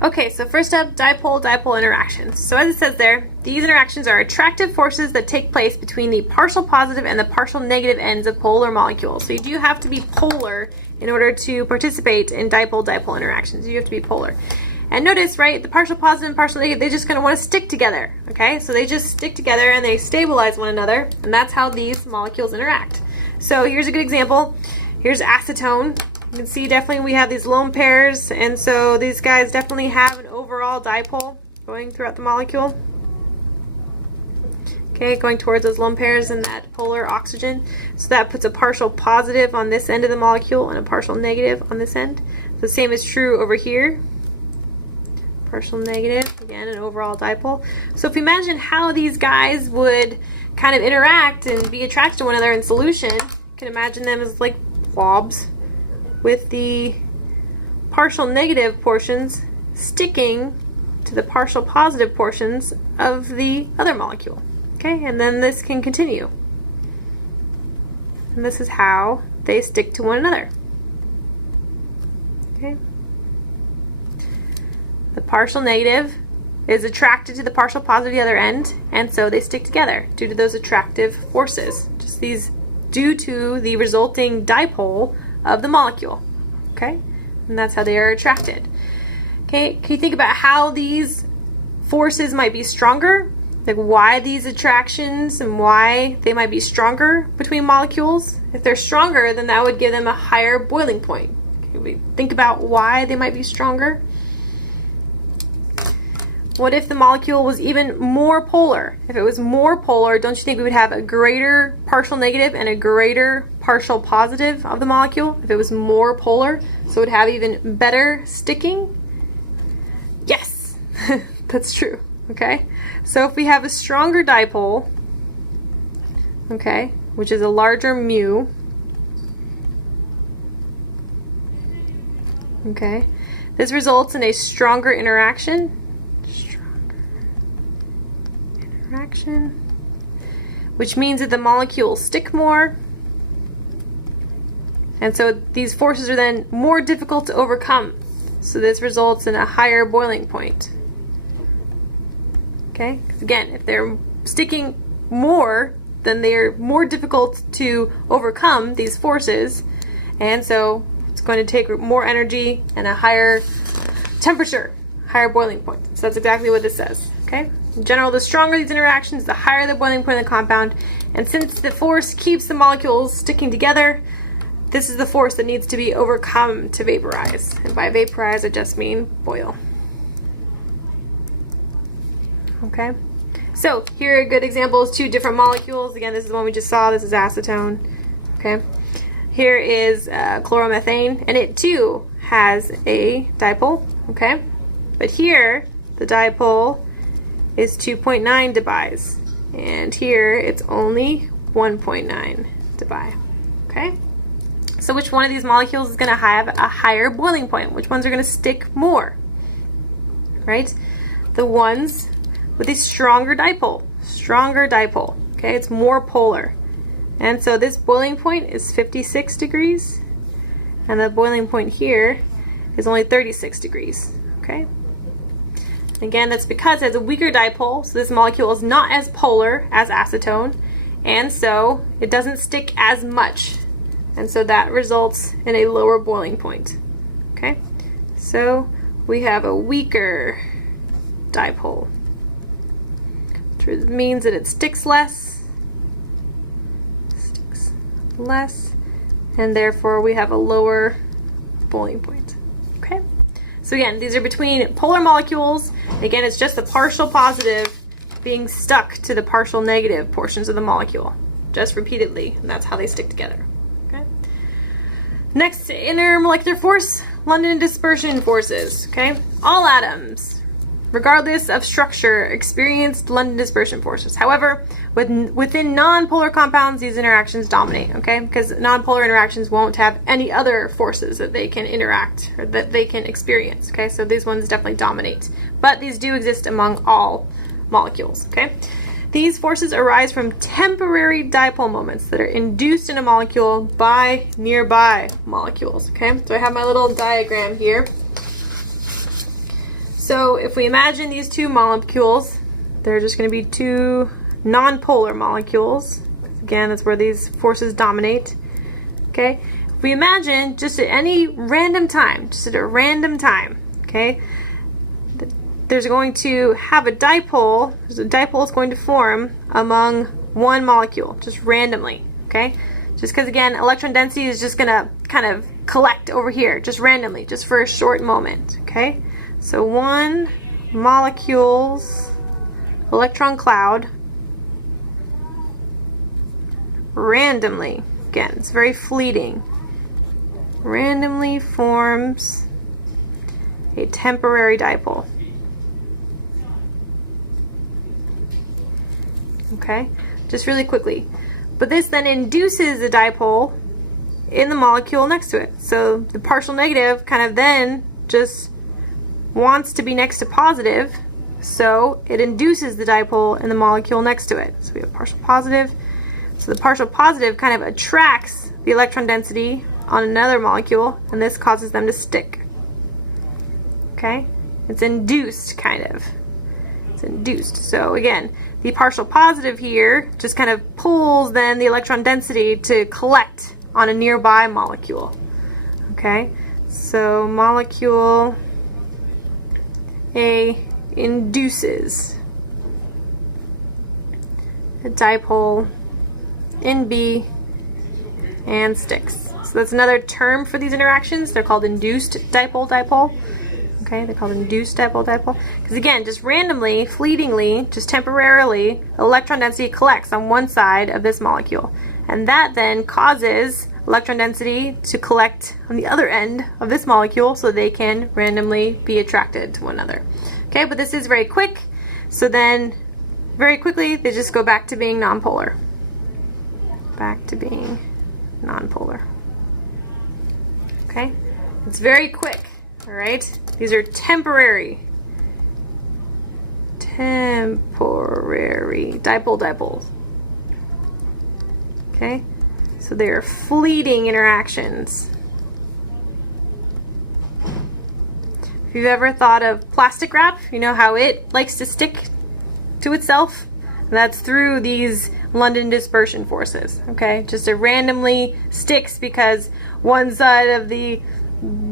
Okay, so first up, dipole-dipole interactions. So as it says there, these interactions are attractive forces that take place between the partial positive and the partial negative ends of polar molecules. So you do have to be polar in order to participate in dipole-dipole interactions. You have to be polar. And notice, right, the partial positive and partial negative, they just kind of want to stick together, okay? So they just stick together and they stabilize one another, and that's how these molecules interact. So here's a good example. Here's acetone. You can see definitely we have these lone pairs, and so these guys definitely have an overall dipole going throughout the molecule. Okay, going towards those lone pairs and that polar oxygen. So that puts a partial positive on this end of the molecule and a partial negative on this end. The same is true over here. Partial negative, again, an overall dipole. So if you imagine how these guys would kind of interact and be attracted to one another in solution, you can imagine them as like blobs, with the partial negative portions sticking to the partial positive portions of the other molecule. Okay, and then this can continue. And this is how they stick to one another. Okay. The partial negative is attracted to the partial positive the other end, and so they stick together due to those attractive forces. Just these due to the resulting dipole of the molecule, okay? And that's how they are attracted. Okay, can you think about how these forces might be stronger? Like why these attractions and why they might be stronger between molecules? If they're stronger, then that would give them a higher boiling point. Can we think about why they might be stronger? What if the molecule was even more polar? If it was more polar, don't you think we would have a greater partial negative and a greater partial positive of the molecule if it was more polar? So it would have even better sticking? Yes, that's true, okay? So if we have a stronger dipole, okay, which is a larger mu, okay, this results in a stronger interaction, which means that the molecules stick more, and so these forces are then more difficult to overcome. So this results in a higher boiling point. Okay, 'cause again, if they're sticking more, then they're more difficult to overcome these forces, and so it's going to take more energy and a higher temperature, higher boiling point. So that's exactly what this says. Okay. In general, the stronger these interactions, the higher the boiling point of the compound. And since the force keeps the molecules sticking together, this is the force that needs to be overcome to vaporize. And by vaporize, I just mean boil. Okay. So here are good examples, two different molecules. Again, this is the one we just saw. This is acetone. Okay. Here is chloromethane, and it too has a dipole. Okay. But here, the dipole is 2.9 debis, and here it's only 1.9 debi. Okay, so which one of these molecules is going to have a higher boiling point? Which ones are going to stick more? Right, the ones with a stronger dipole. Okay, it's more polar, and so this boiling point is 56 degrees, and the boiling point here is only 36 degrees. Okay. Again, that's because it has a weaker dipole, so this molecule is not as polar as acetone, and so it doesn't stick as much, and so that results in a lower boiling point. Okay, so we have a weaker dipole, which means that it sticks less, and therefore we have a lower boiling point. Okay. So again, these are between polar molecules. Again, it's just the partial positive being stuck to the partial negative portions of the molecule, just repeatedly, and that's how they stick together. Okay. Next, intermolecular force, London and dispersion forces. Okay, all atoms, regardless of structure, experienced London dispersion forces. However, within non-polar compounds, these interactions dominate, okay? Because non-polar interactions won't have any other forces that they can interact or that they can experience, okay? So these ones definitely dominate. But these do exist among all molecules, okay? These forces arise from temporary dipole moments that are induced in a molecule by nearby molecules, okay? So I have my little diagram here. So if we imagine these two molecules, they're just going to be two nonpolar molecules. Again, that's where these forces dominate. Okay? If we imagine just at any random time, okay, there's going to have a dipole. A dipole is going to form among one molecule, just randomly. Okay? Just because, again, electron density is just going to kind of collect over here, just randomly, just for a short moment. Okay? So one molecule's electron cloud randomly, again, it's very fleeting, randomly forms a temporary dipole. Okay? Just really quickly. But this then induces a dipole in the molecule next to it. So the partial negative kind of then just wants to be next to positive, so it induces the dipole in the molecule next to it. So we have partial positive. So the partial positive kind of attracts the electron density on another molecule, and this causes them to stick. Okay? It's induced, kind of. It's induced. So again, the partial positive here just kind of pulls then the electron density to collect on a nearby molecule. Okay? So molecule A induces a dipole in B and sticks. So that's another term for these interactions. They're called induced dipole-dipole. Okay, they're called induced dipole-dipole. Because again, just randomly, fleetingly, just temporarily, electron density collects on one side of this molecule. And that then causes electron density to collect on the other end of this molecule so they can randomly be attracted to one another. Okay, but this is very quick. So then, very quickly, they just go back to being nonpolar. Back to being nonpolar. Okay? It's very quick. Alright? These are temporary dipole-dipoles. Okay? So they are fleeting interactions. If you've ever thought of plastic wrap, you know how it likes to stick to itself? That's through these London dispersion forces. Okay? Just it randomly sticks because one side of the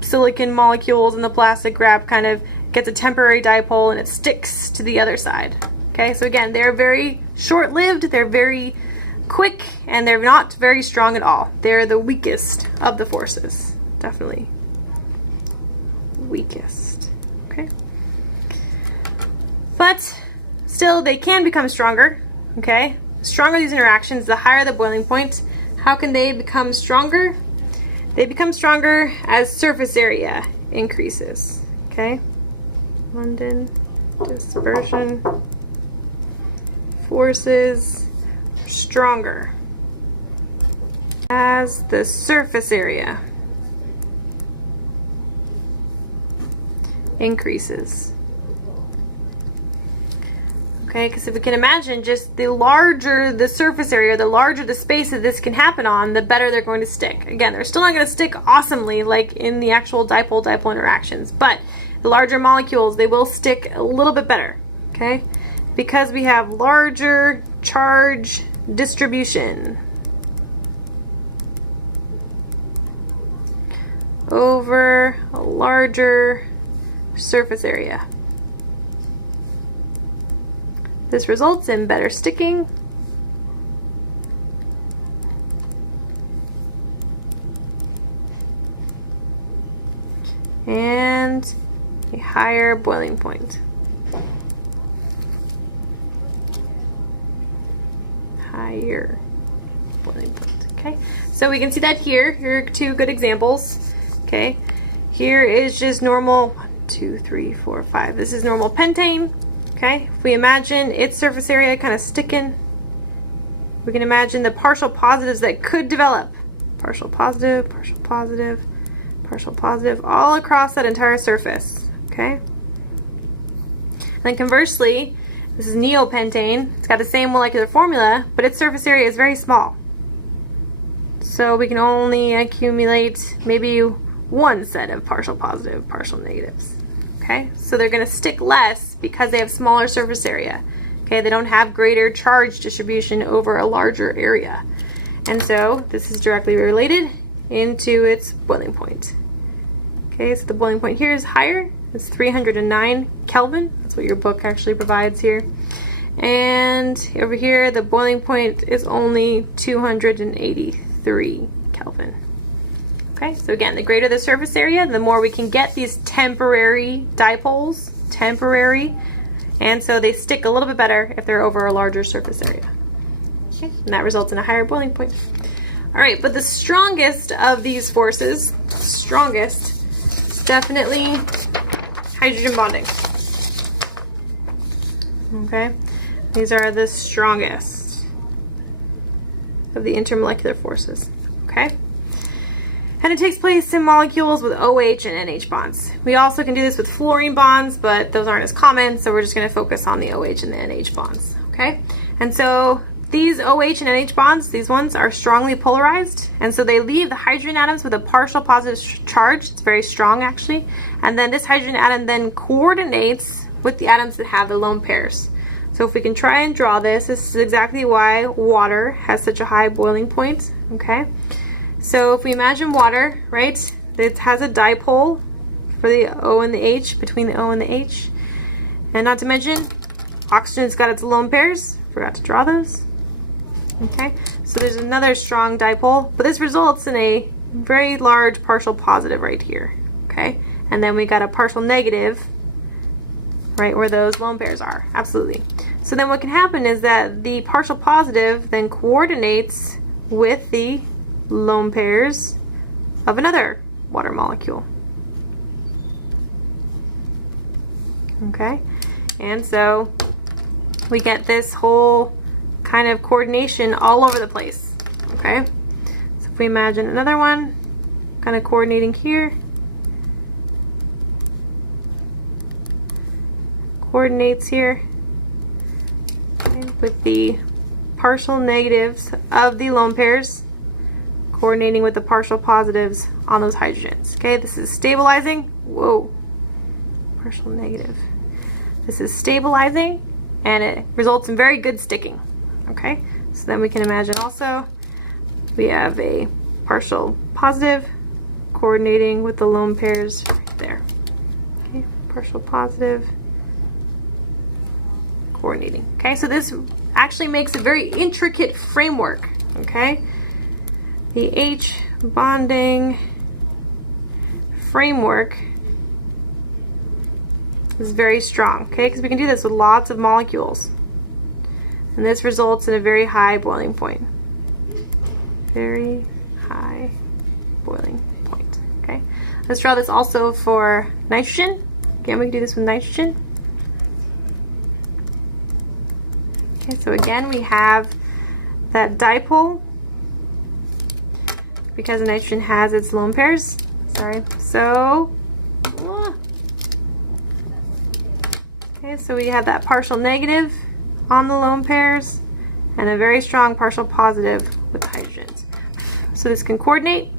silicon molecules in the plastic wrap kind of gets a temporary dipole and it sticks to the other side. Okay, so again, they're very short-lived, they're very quick, and they're not very strong at all. They're the weakest of the forces. Definitely weakest. Okay, but still they can become stronger. Okay, the stronger these interactions, the higher the boiling point. How can they become stronger? They become stronger as surface area increases. Okay? London dispersion forces stronger as the surface area increases. Okay, because if we can imagine, just the larger the surface area, the larger the space that this can happen on, the better they're going to stick. Again, they're still not going to stick awesomely like in the actual dipole-dipole interactions, but the larger molecules, they will stick a little bit better, okay? Because we have larger charge distribution over a larger surface area. This results in better sticking and a higher boiling point. Higher boiling point. Okay, so we can see that here. Here are two good examples. Okay, here is just normal 1, 2, 3, 4, 5. This is normal pentane. Okay, if we imagine its surface area kind of sticking, we can imagine the partial positives that could develop. Partial positive, partial positive, partial positive, all across that entire surface. Okay? And then conversely, this is Neopentane. It's got the same molecular formula, but its surface area is very small. So we can only accumulate maybe one set of partial positive, partial negatives. Okay, so they're going to stick less because they have smaller surface area. Okay, they don't have greater charge distribution over a larger area. And so this is directly related into its boiling point. Okay, so the boiling point here is higher. It's 309 Kelvin. That's what your book actually provides here. And over here, the boiling point is only 283 Kelvin. Okay, so again, the greater the surface area, the more we can get these temporary dipoles, and so they stick a little bit better if they're over a larger surface area. Okay, and that results in a higher boiling point. All right, but the strongest of these forces, is definitely hydrogen bonding. Okay, these are the strongest of the intermolecular forces. Okay. And it takes place in molecules with OH and NH bonds. We also can do this with fluorine bonds, but those aren't as common, so we're just going to focus on the OH and the NH bonds. Okay? And so these OH and NH bonds, these ones are strongly polarized, and so they leave the hydrogen atoms with a partial positive charge. It's very strong, actually. And then this hydrogen atom then coordinates with the atoms that have the lone pairs. So if we can try and draw this, this is exactly why water has such a high boiling point. Okay? So if we imagine water, right, it has a dipole for the O and the H, between the O and the H. And not to mention, oxygen's got its lone pairs. Forgot to draw those. Okay, so there's another strong dipole, but this results in a very large partial positive right here. Okay, and then we got a partial negative right where those lone pairs are. Absolutely. So then what can happen is that the partial positive then coordinates with the lone pairs of another water molecule. Okay, and so we get this whole kind of coordination all over the place. Okay, so if we imagine another one kind of coordinating here, coordinates here, okay, with the partial negatives of the lone pairs coordinating with the partial positives on those hydrogens. Okay, this is stabilizing. Whoa, partial negative. This is stabilizing, and it results in very good sticking. Okay, so then we can imagine also we have a partial positive coordinating with the lone pairs right there. Okay, partial positive coordinating. Okay, so this actually makes a very intricate framework. Okay, the H bonding framework is very strong, okay, because we can do this with lots of molecules, and this results in a very high boiling point. Very high boiling point. Okay, let's draw this also for nitrogen. Again, we can do this with nitrogen. Okay, so again we have that dipole because nitrogen has its lone pairs. Sorry. So, okay, so we have that partial negative on the lone pairs and a very strong partial positive with the hydrogens. So this can coordinate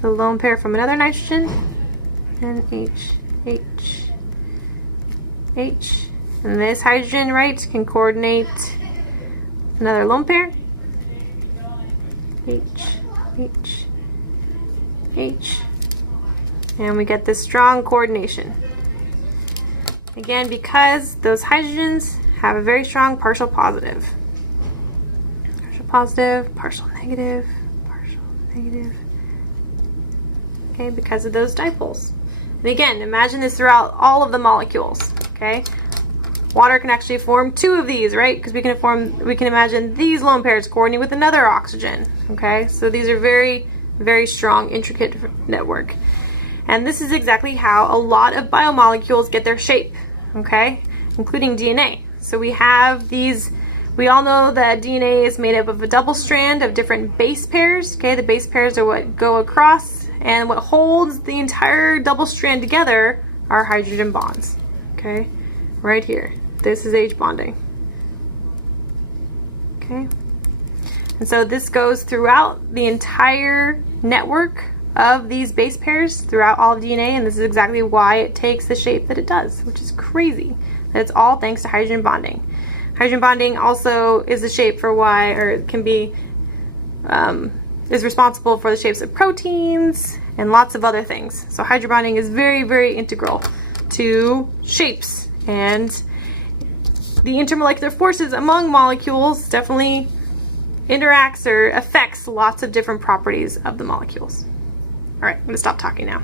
the lone pair from another nitrogen, NH, H, and this hydrogen, right, can coordinate another lone pair, H, and we get this strong coordination. Again, because those hydrogens have a very strong partial positive. Partial positive, partial negative, partial negative. Okay, because of those dipoles. And again, imagine this throughout all of the molecules. Okay, water can actually form two of these, right? Because we can imagine these lone pairs coordinating with another oxygen. Okay, so these are very, very strong, intricate network. And this is exactly how a lot of biomolecules get their shape. Okay, including DNA. So we have these. We all know that DNA is made up of a double strand of different base pairs. Okay, the base pairs are what go across, and what holds the entire double strand together are hydrogen bonds. Okay, right here. This is H bonding. Okay, and so this goes throughout the entire network of these base pairs throughout all of DNA, and this is exactly why it takes the shape that it does, which is crazy. And it's all thanks to hydrogen bonding. Hydrogen bonding also is the shape for why, or can be, is responsible for the shapes of proteins and lots of other things. So hydrogen bonding is very, very integral to shapes, and the intermolecular forces among molecules definitely interacts or affects lots of different properties of the molecules. All right, I'm gonna stop talking now.